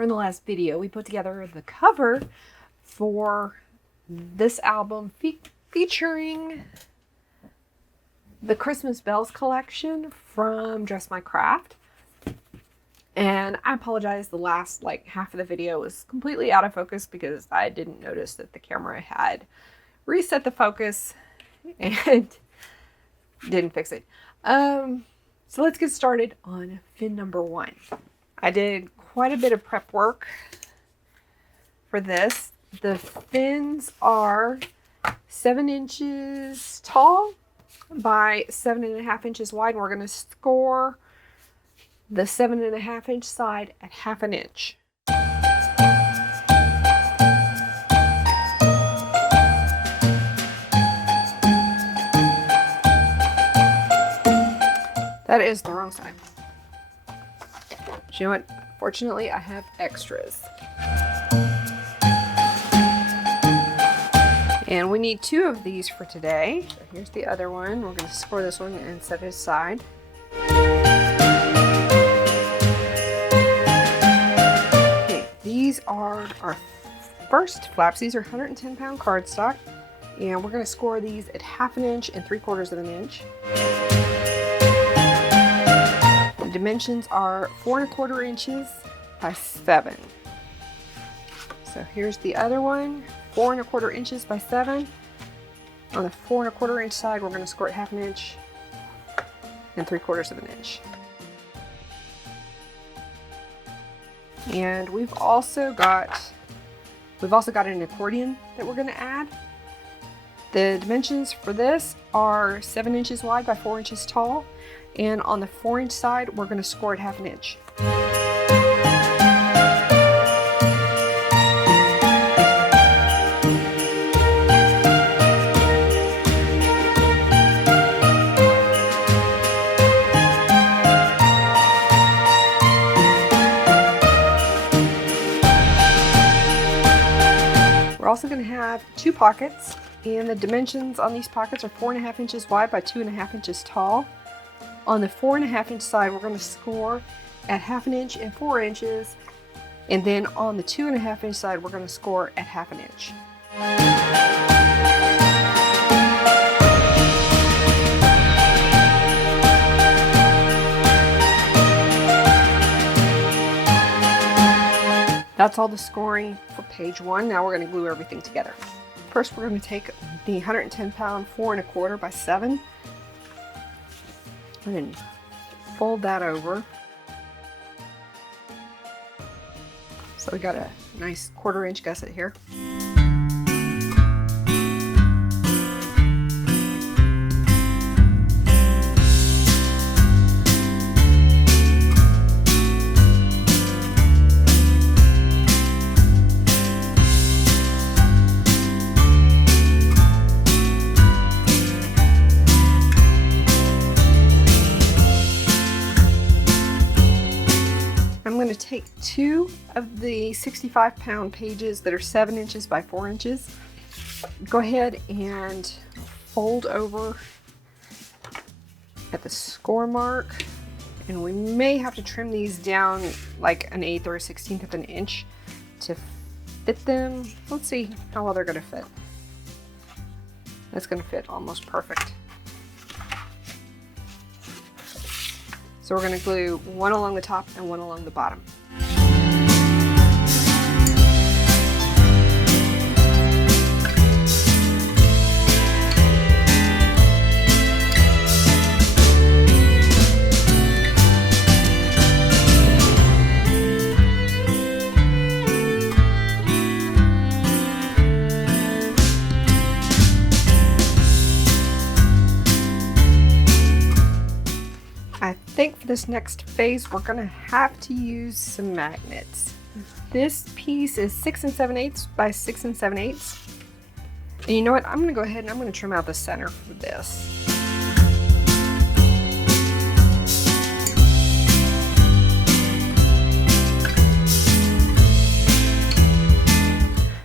from the last video, we put together the cover for this album featuring the Christmas Bells collection from Dress My Craft. And I apologize, the last half of the video was completely out of focus because I didn't notice that the camera had reset the focus and didn't fix it. So let's get started on fin number 1. I did quite a bit of prep work for this. The fins are 7 inches tall by 7.5 inches wide. And we're going to score the 7.5 inch side at 1/2 inch. That is the wrong side. You know what? Fortunately, I have extras. And we need 2 of these for today. So here's the other one. We're going to score this one and set it aside. Okay, these are our first flaps. These are 110-pound cardstock. And we're going to score these at 1/2 inch and 3/4 inch. The dimensions are 4 1/4 inches by 7. So here's the other one, 4 1/4 inches by 7. On the 4 1/4 inch side, we're going to score at 1/2 inch and 3/4 inch. And we've also got an accordion that we're going to add. The dimensions for this are 7 inches wide by 4 inches tall. And on the 4 inch side, we're going to score at 1/2 inch. We're also going to have 2 pockets, and the dimensions on these pockets are 4.5 inches wide by 2.5 inches tall. On the 4.5 inch side, we're going to score at 1/2 inch and 4 inches. And then on the 2.5 inch side, we're going to score at 1/2 inch. That's all the scoring for page 1. Now we're going to glue everything together. First, we're going to take the 110-pound 4 1/4 by 7. And then fold that over. So we got a nice 1/4 inch gusset here. I'm going to take 2 of the 65-pound pages that are 7 inches by 4 inches. Go ahead and fold over at the score mark. And we may have to trim these down like 1/8 or 1/16 of an inch to fit them. Let's see how well they're going to fit. That's going to fit almost perfect. So we're going to glue one along the top and one along the bottom. I think for this next phase, we're gonna have to use some magnets. This piece is 6 7/8 by 6 7/8. And you know what? I'm gonna go ahead and I'm gonna trim out the center for this.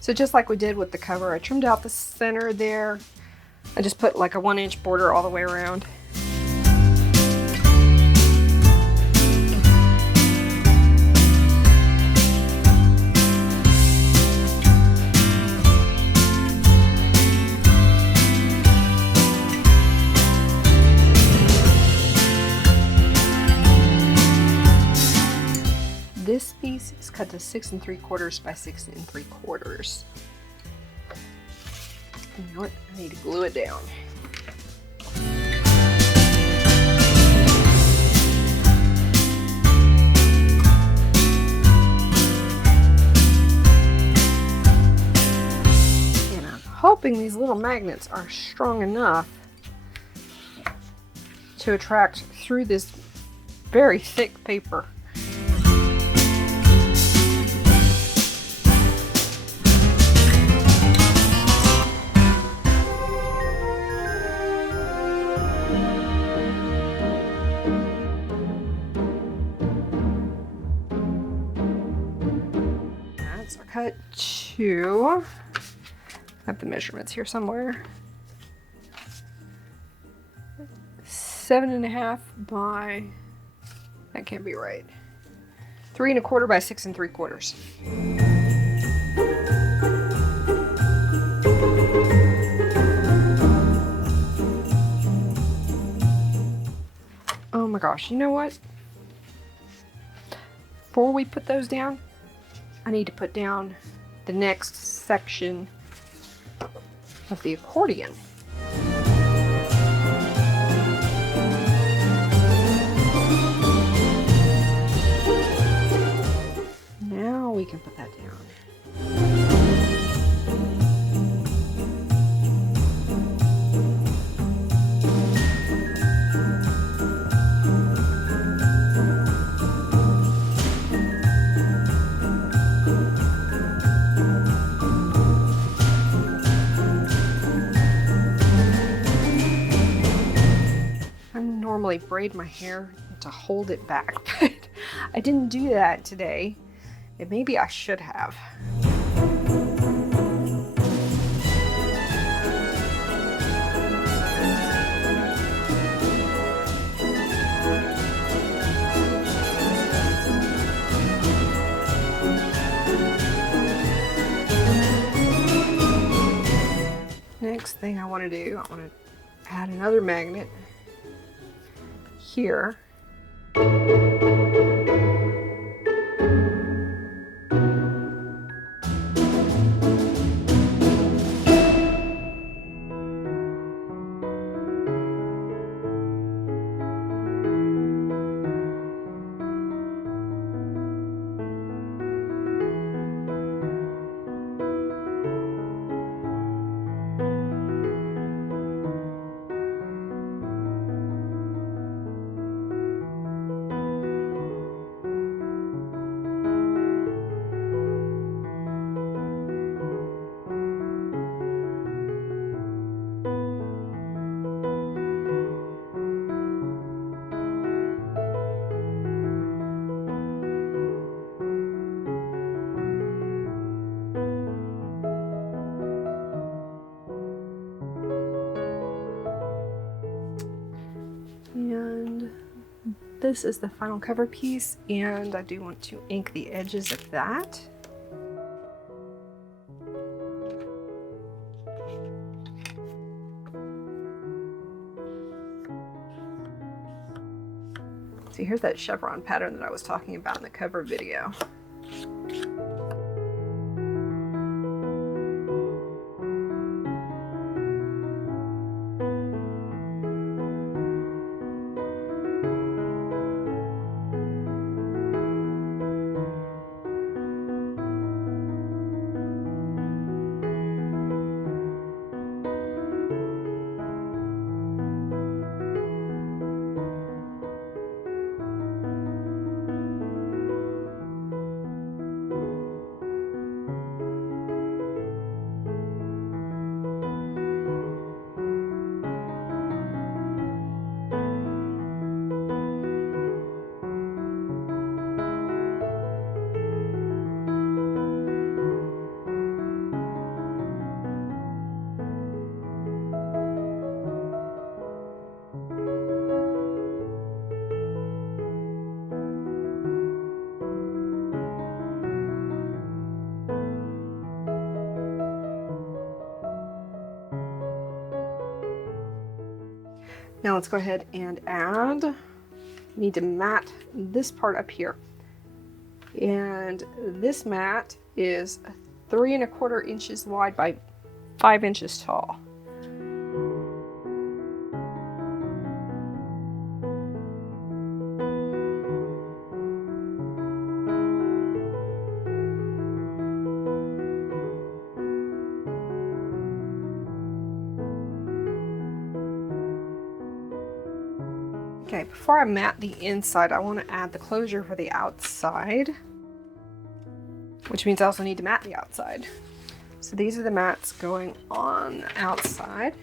So just like we did with the cover, I trimmed out the center there. I just put like a 1-inch border all the way around. cut to 6 3/4 by 6 3/4. You know what? I need to glue it down. And I'm hoping these little magnets are strong enough to attract through this very thick paper. That's our cut to, I have the measurements here somewhere. 7 1/2 by, that can't be right. 3 1/4 by 6 3/4. Oh my gosh, you know what? Before we put those down, I need to put down the next section of the accordion. Now we can put that down. I normally braid my hair to hold it back, but I didn't do that today. And maybe I should have. Next thing I want to do, I want to add another magnet here. And this is the final cover piece, and I do want to ink the edges of that. See, here's that chevron pattern that I was talking about in the cover video. Now let's go ahead and add, need to mat this part up here. And this mat is 3¼ inches wide by 5 inches tall. Okay, before I mat the inside, I want to add the closure for the outside, which means I also need to mat the outside. So these are the mats going on the outside.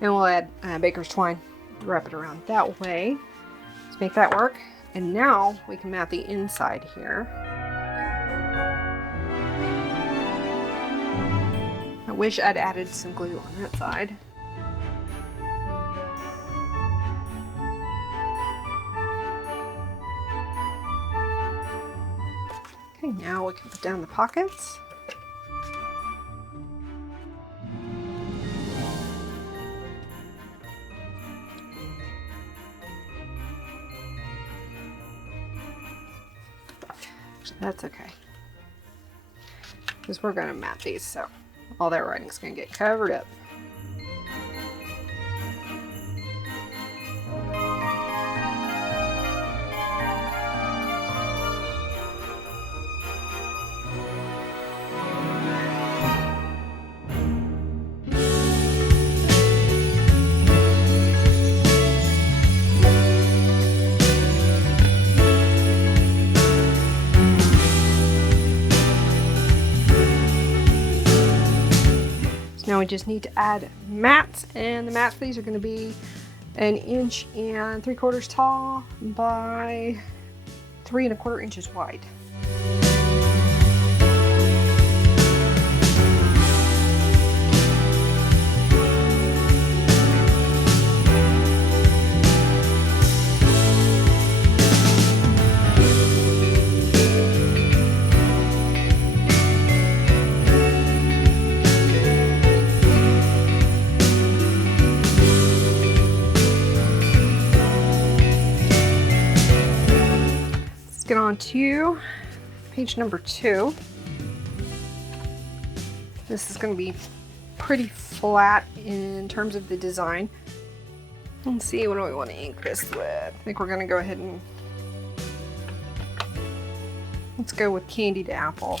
And we'll add baker's twine, wrap it around that way to make that work. And now we can mat the inside here. I wish I'd added some glue on that side. Okay, now we can put down the pockets. That's okay, because we're going to mat these, so all that writing's going to get covered up. Now we just need to add mats, and the mats for these are going to be 1 3/4 inches tall by 3¼ inches wide. Get on to page number 2. This is going to be pretty flat in terms of the design. Let's see, what do we want to ink this with? I think we're going to go ahead and let's go with candied apple.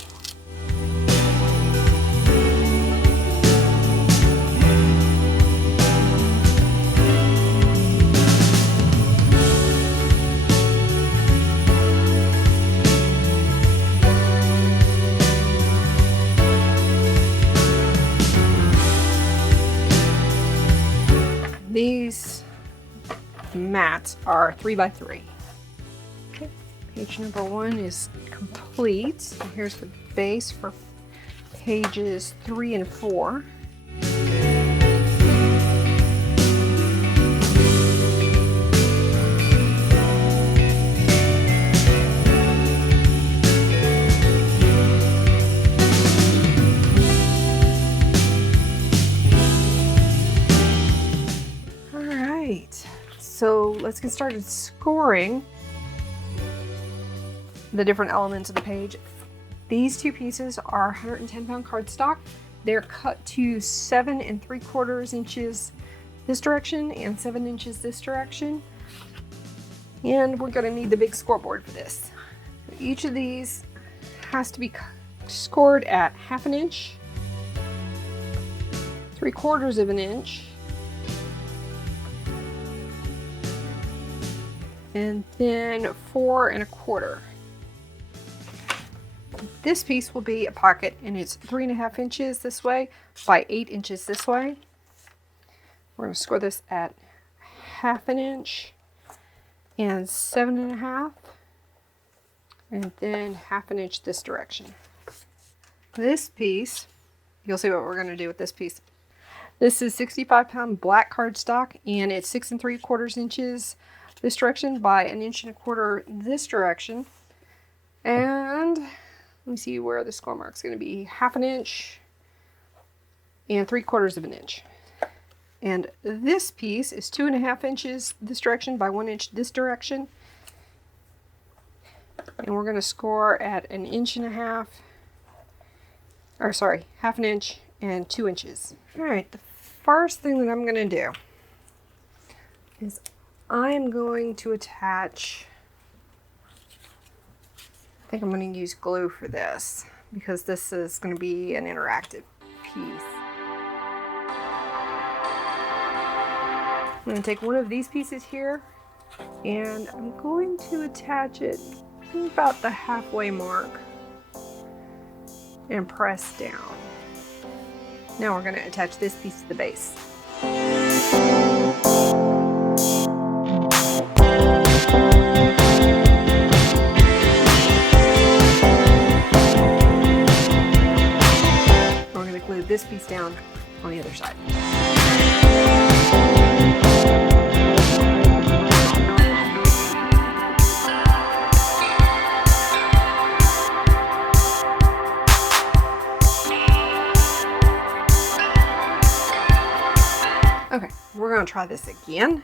These mats are 3 by 3. Okay, page number 1 is complete. And here's the base for pages 3 and 4. So let's get started scoring the different elements of the page. These 2 pieces are 110-pound cardstock. They're cut to 7 3/4 inches this direction and 7 inches this direction. And we're going to need the big scoreboard for this. Each of these has to be scored at 1/2 inch, 3/4 inch, and then 4 1/4. this piece will be a pocket, and it's 3.5 inches this way by 8 inches this way. We're going to score this at 1/2 inch and 7.5, and then 1/2 inch this direction. This piece, you'll see what we're going to do with this piece. This is 65-pound black cardstock, and it's 6 3/4 inches this direction by 1 1/4 inches this direction. And let me see where the score mark's going to be. 1/2 inch and 3/4 inch. And this piece is 2.5 inches this direction by 1 inch this direction. And we're going to score at 1.5 inches. Or sorry, 1/2 inch and 2 inches. All right, the first thing that I'm going to do is I'm going to attach, I think I'm going to use glue for this because this is going to be an interactive piece. I'm going to take one of these pieces here and I'm going to attach it about the halfway mark and press down. Now we're going to attach this piece to the base. We're going to glue this piece down on the other side. Okay, we're going to try this again.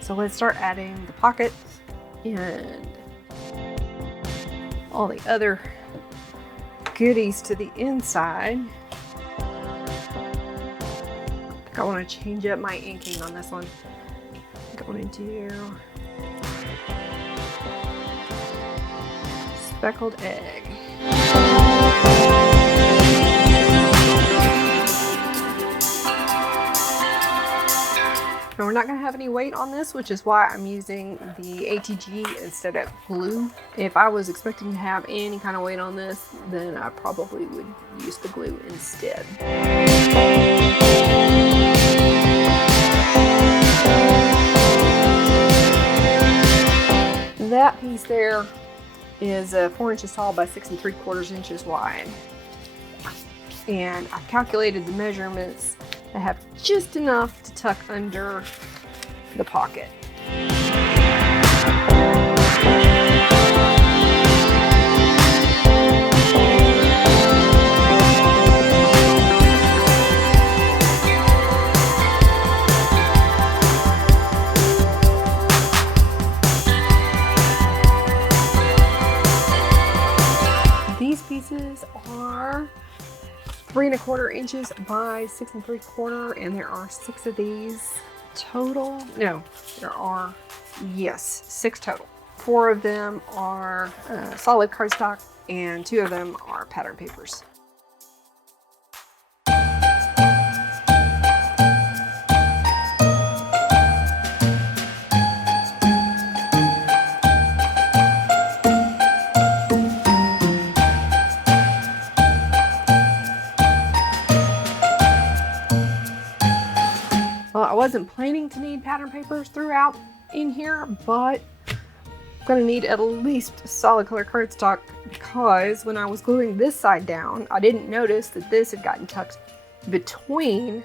So let's start adding the pockets and all the other goodies to the inside. I think I want to change up my inking on this one. I think I want to do speckled egg. Now we're not going to have any weight on this, which is why I'm using the ATG instead of glue. If I was expecting to have any kind of weight on this, then I probably would use the glue instead. That piece there is 4 inches tall by 6 3/4 inches wide. And I calculated the measurements. I have just enough to tuck under the pocket. These pieces are 3 1/4 inches by 6 3/4, and there are 6 of these total. No, there are, yes, 6 total. 4 of them are solid cardstock, and 2 of them are pattern papers. I wasn't planning to need pattern papers throughout in here, but I'm going to need at least solid color cardstock because when I was gluing this side down, I didn't notice that this had gotten tucked between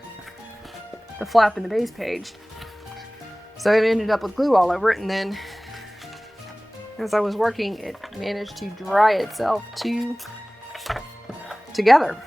the flap and the base page. So it ended up with glue all over it, and then as I was working, it managed to dry itself together.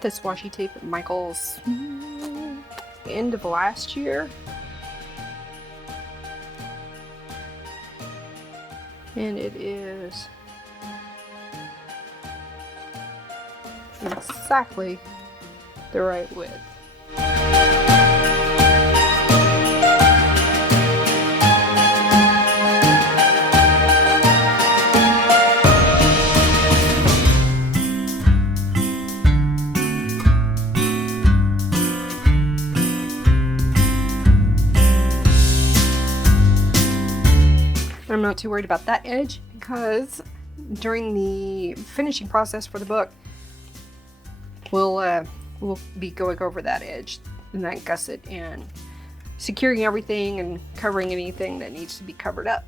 got this washi tape at Michael's end of last year. And it is exactly the right width. I'm not too worried about that edge because during the finishing process for the book, we'll be going over that edge and that gusset and securing everything and covering anything that needs to be covered up.